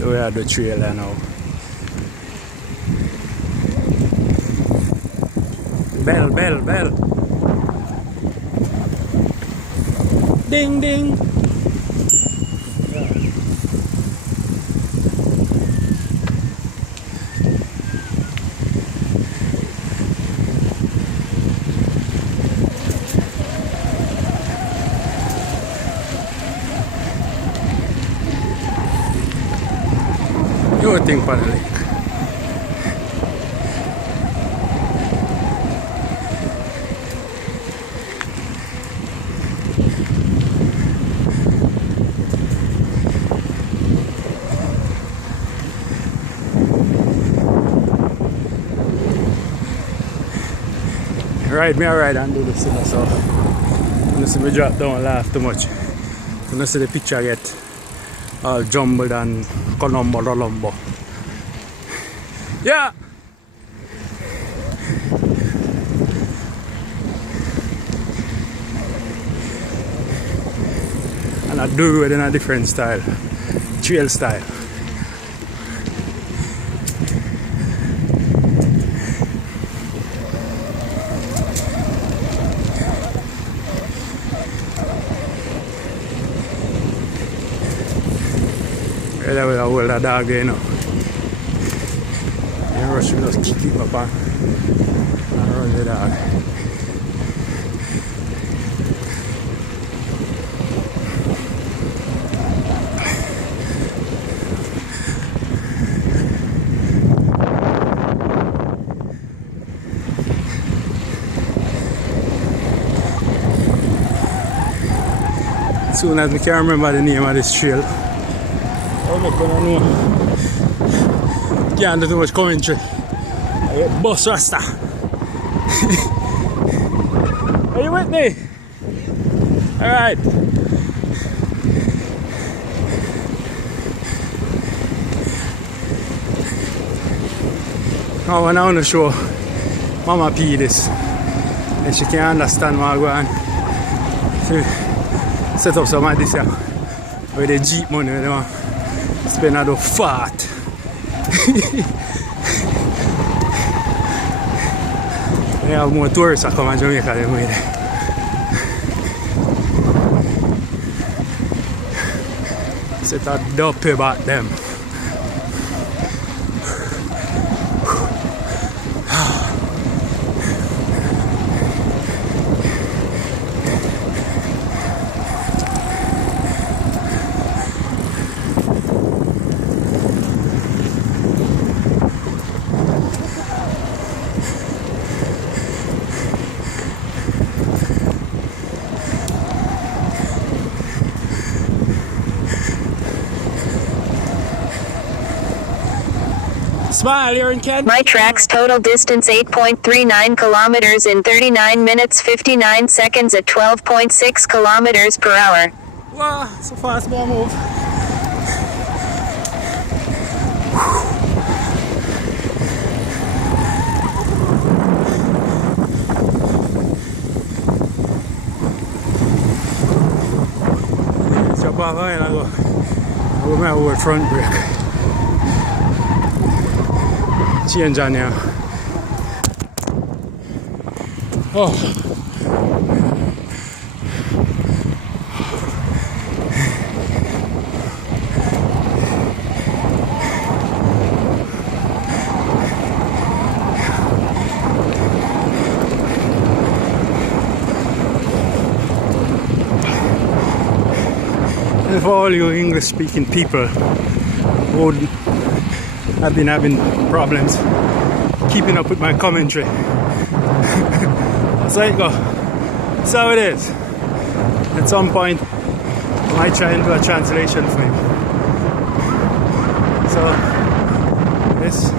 We are the trailer now. Bell, bell, bell. Ding, ding. You think for the lake. Ride me a ride and do this thing so. You see me drop down and laugh too much. You see the picture get all jumbled and colombo. Yeah! And I do it in a different style. Trail style. That will hold that dog there, you know. You rush me, just kick him up and run the dog. As soon as I can remember the name of this trail, I'm not gonna know. Can't do too much commentary. I get bus rasta. Are you with me? Alright. Now I want to show Mama P this. And she can understand what I'm going. Set up some of this here. With the Jeep money, you know. Spend a fat. They have more tourists that come to Jamaica than we do. Set a dope about them. Smile, you're in Kent. My track's total distance 8.39 kilometers in 39 minutes 59 seconds at 12.6 kilometers per hour. Wow, so fast more move. Jump off and I go my over front brake. Change on here. Oh. And for all you English speaking people who have been having problems keeping up with my commentary. That's how it goes. That's how it is. At some point, I might try and do a translation for him. So, this is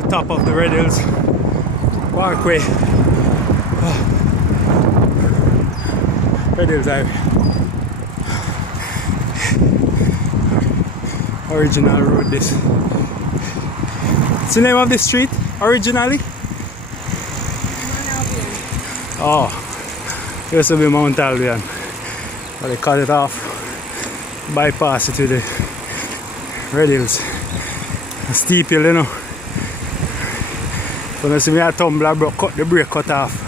the top of the radials parkway. Radials Highway. Original road this. What's the name of this street originally? Oh, Used to be Mount Albion, but they cut it off, bypass it with the radials. A steep hill, you know. So you see me a tumbler, bro, cut the brake cut off.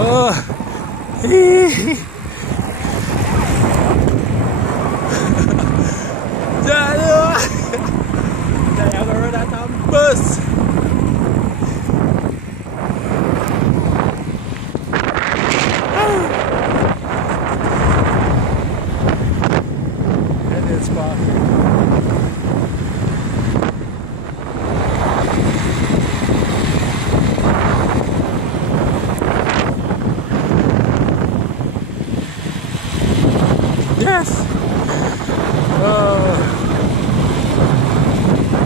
Oh. I'm gonna run out of bus. Yes!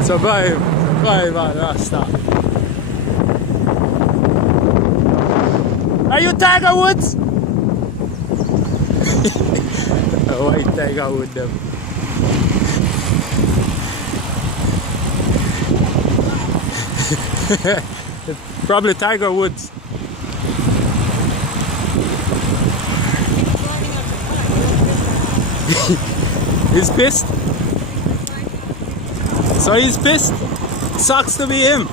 Survive at that stop. Are you Tiger Woods? A white Tiger Woods them. It's probably Tiger Woods. He's pissed. So he's pissed. Sucks to be him.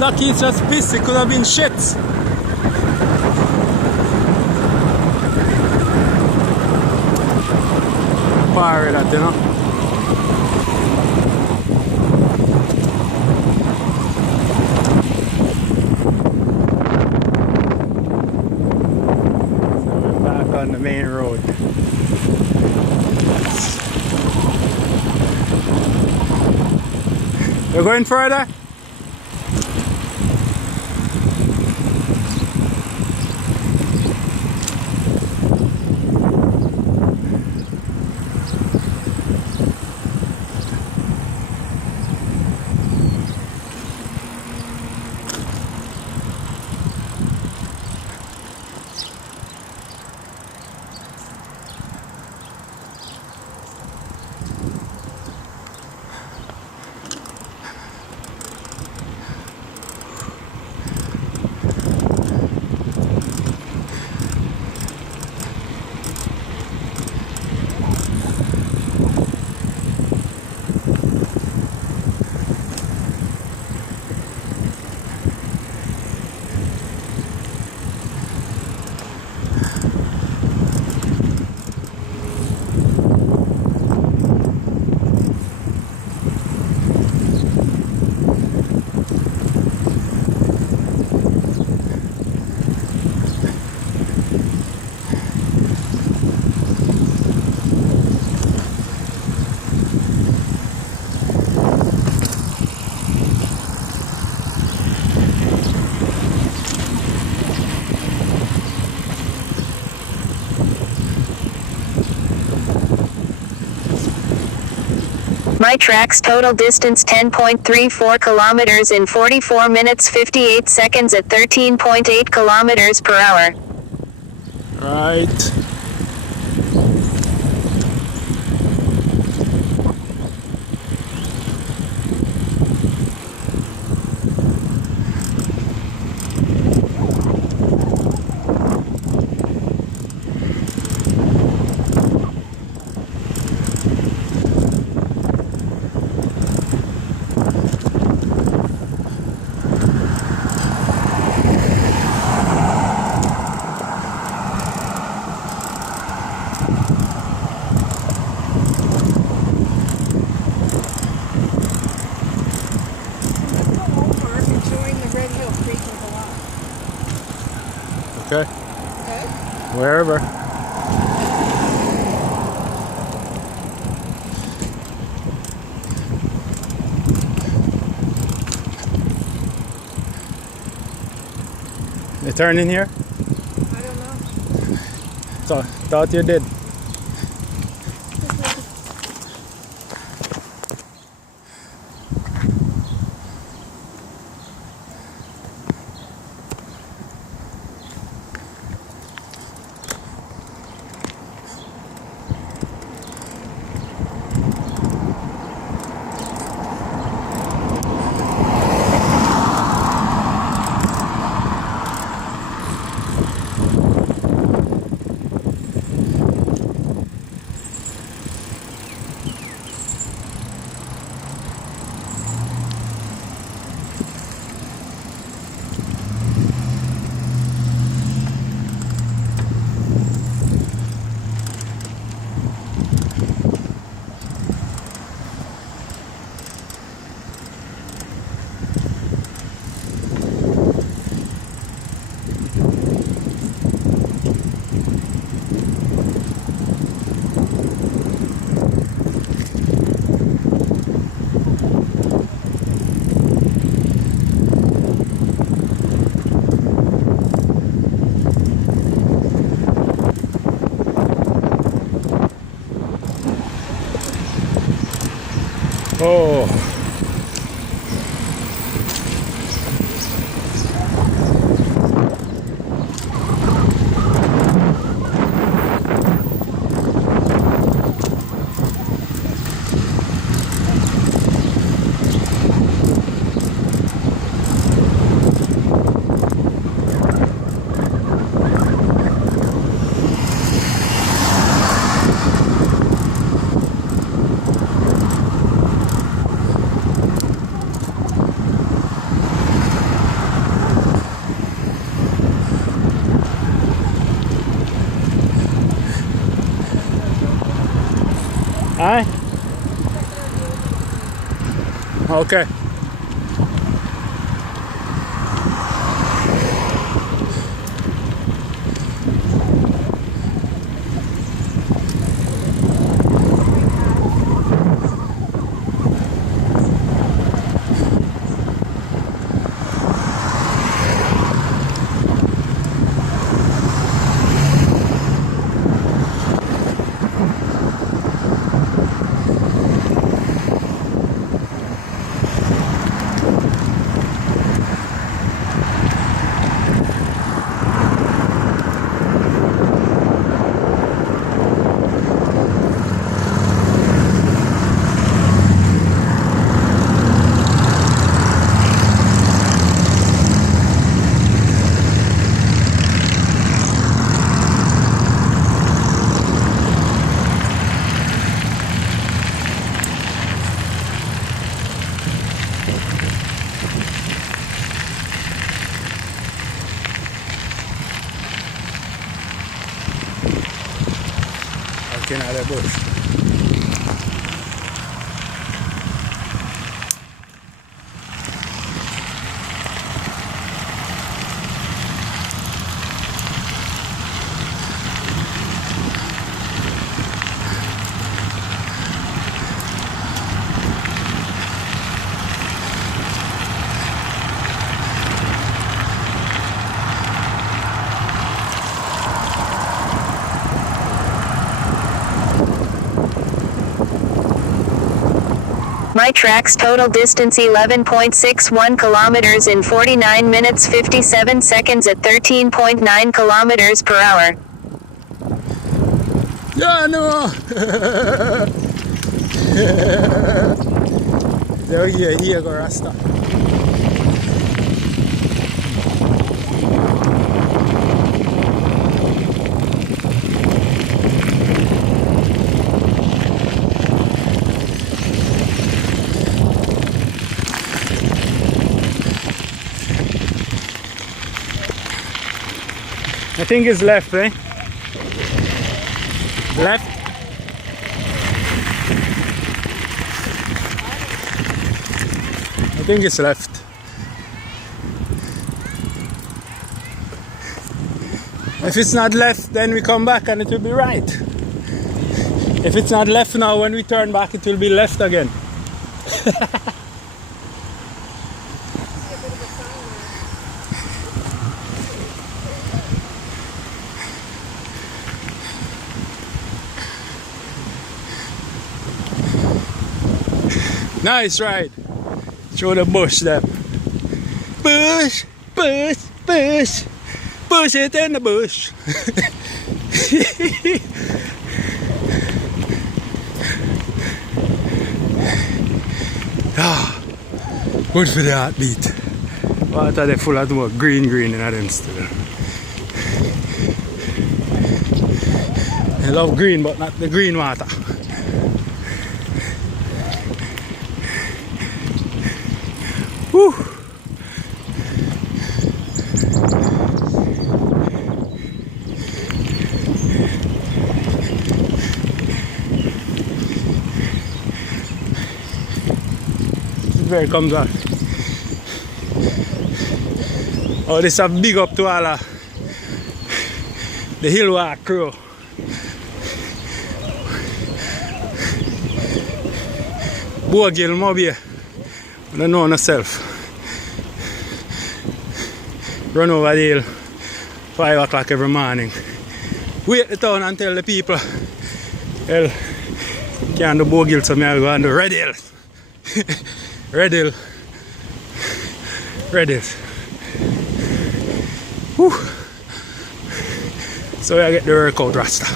Lucky he's just pissed. It could have been shit. Fire that, you know. On the main road. We're going further? My tracks total distance 10.34 kilometers in 44 minutes 58 seconds at 13.8 kilometers per hour. Right. Okay. Okay. Wherever. You turn in here? I don't know. So, thought you did. Oh. Aye? Okay. Looking at the bush. My track's total distance 11.61 kilometers in 49 minutes 57 seconds at 13.9 kilometers per hour. Yeah, no. There you go, Rasta. I think it's left, eh? Left. I think it's left. If it's not left, then we come back and it will be right. If it's not left now, when we turn back, it will be left again. Nice ride. Show the bush there. Bush, bush, bush. Bush it in the bush. Ah, good for the heartbeat. Water they full of more green in them still. I love green, but not the green water. Woo. Where it comes out. Oh, this is a big up to all the hill walk crew. Bogil Mobile. I don't know myself. Run over the hill 5 o'clock every morning. Wait the town and tell the people, well, can't do Bogil, so I'll go and do radials. Radial. Radials. Whew. So I get the workout rasta.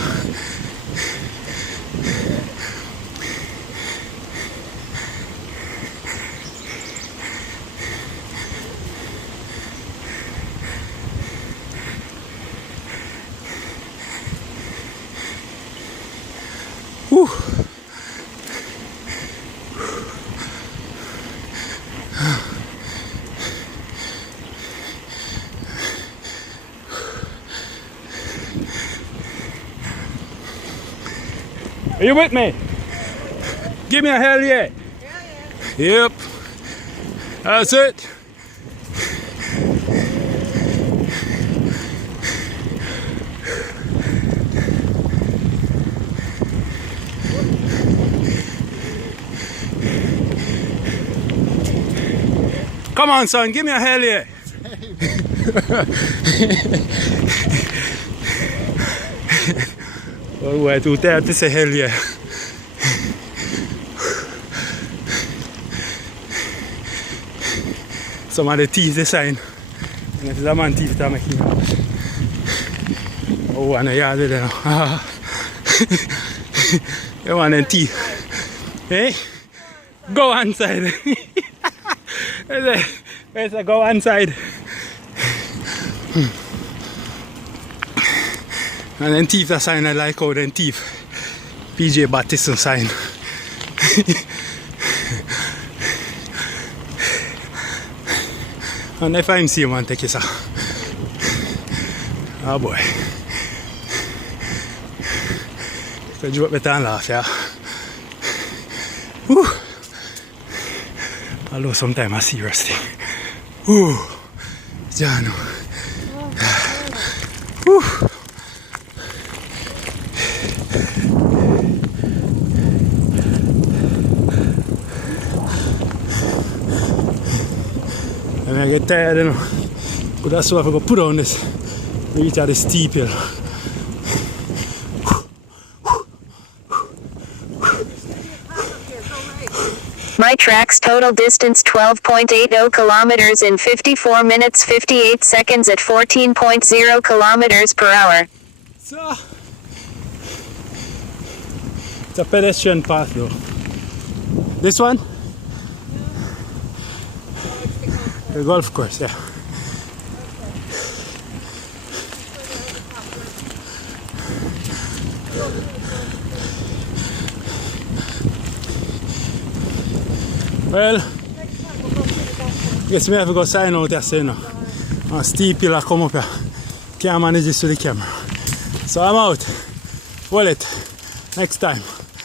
Whew. Are you with me? Give me a hell yeah. Yep. That's it. Come on, son, give me a hell yeah. Oh, ouais, tout est c'est hell yeah. Some of the teeth they sign. And if it's a man teeth that make him out. Oh, and a yard there now. You want them teeth? Hey? Go inside. Where's the go inside? And then teeth that sign I like how then teeth PJ Battison sign. And if I'm see man take it sir. Oh boy. So you up better and laugh, yeah. Whew. Although sometimes I serious thing. Whew. Jano. Whew. And I get tired, you know. But that's why I go put on this. Reach out the steep hill. My track's total distance 12.80 kilometers in 54 minutes 58 seconds at 14.0 kilometers per hour. So, it's a pedestrian path though. This one? The golf course, yeah. Well, guess me have to go sign out there, you know. A steep hill I come up here. Can't manage this with the camera. So I'm out. Wallet. Next time.